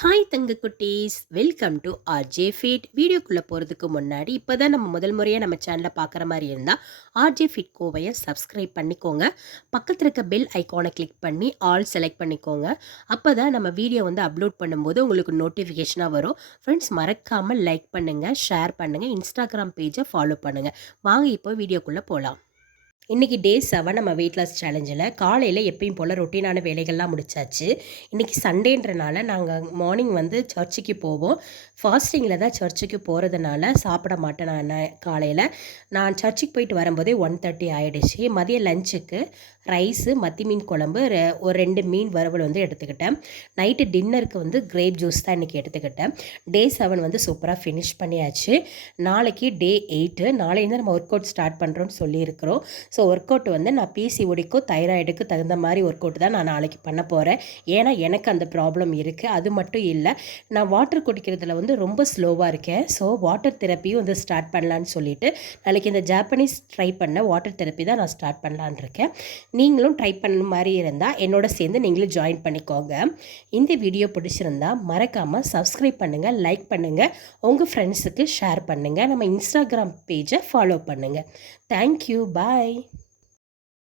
Hi தங்க குட்டீஸ், welcome to RJ feet. வீடியோக்குள்ளே போகிறதுக்கு முன்னாடி இப்போ தான் நம்ம முதல் முறையாக நம்ம சேனலில் பார்க்குற மாதிரி இருந்தால் ஆர்ஜே ஃபீட் கோவையை சப்ஸ்கிரைப் பண்ணிக்கோங்க. பக்கத்தில் இருக்க பெல் ஐக்கானை கிளிக் பண்ணி ஆல் செலக்ட் பண்ணிக்கோங்க. அப்போ தான் நம்ம வீடியோ வந்து அப்லோட் பண்ணும்போது உங்களுக்கு நோட்டிஃபிகேஷனாக வரும். ஃப்ரெண்ட்ஸ், மறக்காமல் லைக் பண்ணுங்கள், ஷேர் பண்ணுங்கள், இன்ஸ்டாகிராம் பேஜை ஃபாலோ பண்ணுங்கள். வாங்க இப்போ வீடியோக்குள்ளே போகலாம். இன்றைக்கி டே 7 நம்ம வெயிட் லாஸ் சேலஞ்சில் காலையில் எப்பயும் போல் ரொட்டீனான வேலைகள்லாம் முடிச்சாச்சு. இன்றைக்கி சண்டேன்றனால நாங்கள் மார்னிங் வந்து சர்ச்சுக்கு போவோம். ஃபாஸ்டிங்கில் தான் சர்ச்சுக்கு போகிறதுனால சாப்பிட மாட்டேன். காலையில் நான் சர்ச்சுக்கு போயிட்டு வரும்போதே 1:30 ஆகிடுச்சு. மதிய லஞ்சுக்கு ரைஸு, மத்தி மீன் குழம்பு, ஒரு 2 மீன் வறுவல் வந்து எடுத்துக்கிட்டேன். நைட்டு டின்னருக்கு வந்து கிரேப் ஜூஸ் தான் இன்றைக்கி எடுத்துக்கிட்டேன். டே 7 வந்து சூப்பராக ஃபினிஷ் பண்ணியாச்சு. நாளைக்கு டே 8. நாளையிலேருந்து நம்ம ஒர்க் அவுட் ஸ்டார்ட் பண்ணுறோன்னு சொல்லியிருக்கிறோம். ஸோ ஒர்க் அவுட் வந்து நான் பிசிஓடிக்கும் தைராய்டுக்கு தகுந்த மாதிரி ஒர்க் அவுட் தான் நான் நாளைக்கு பண்ண போகிறேன். ஏன்னா எனக்கு அந்த ப்ராப்ளம் இருக்குது. அது மட்டும் இல்லை, நான் வாட்டர் குடிக்கிறதுல வந்து ரொம்ப ஸ்லோவாக இருக்கேன். ஸோ வாட்டர் தெரப்பியும் வந்து ஸ்டார்ட் பண்ணலான்னு சொல்லிட்டு நாளைக்கு இந்த ஜாப்பனீஸ் ட்ரை பண்ண வாட்டர் தெரப்பி தான் நான் ஸ்டார்ட் பண்ணலான்னு இருக்கேன். நீங்களும் ட்ரை பண்ண மாதிரி இருந்தால் என்னோட சேர்ந்து நீங்களும் ஜாயின் பண்ணிக்கோங்க. இந்த வீடியோ பிடிச்சிருந்தா மறக்காமல் சப்ஸ்கிரைப் பண்ணுங்கள், லைக் பண்ணுங்கள், உங்கள் ஃப்ரெண்ட்ஸுக்கு ஷேர் பண்ணுங்கள், நம்ம இன்ஸ்டாகிராம் பேஜை ஃபாலோ பண்ணுங்கள். தேங்க்யூ, பாய்.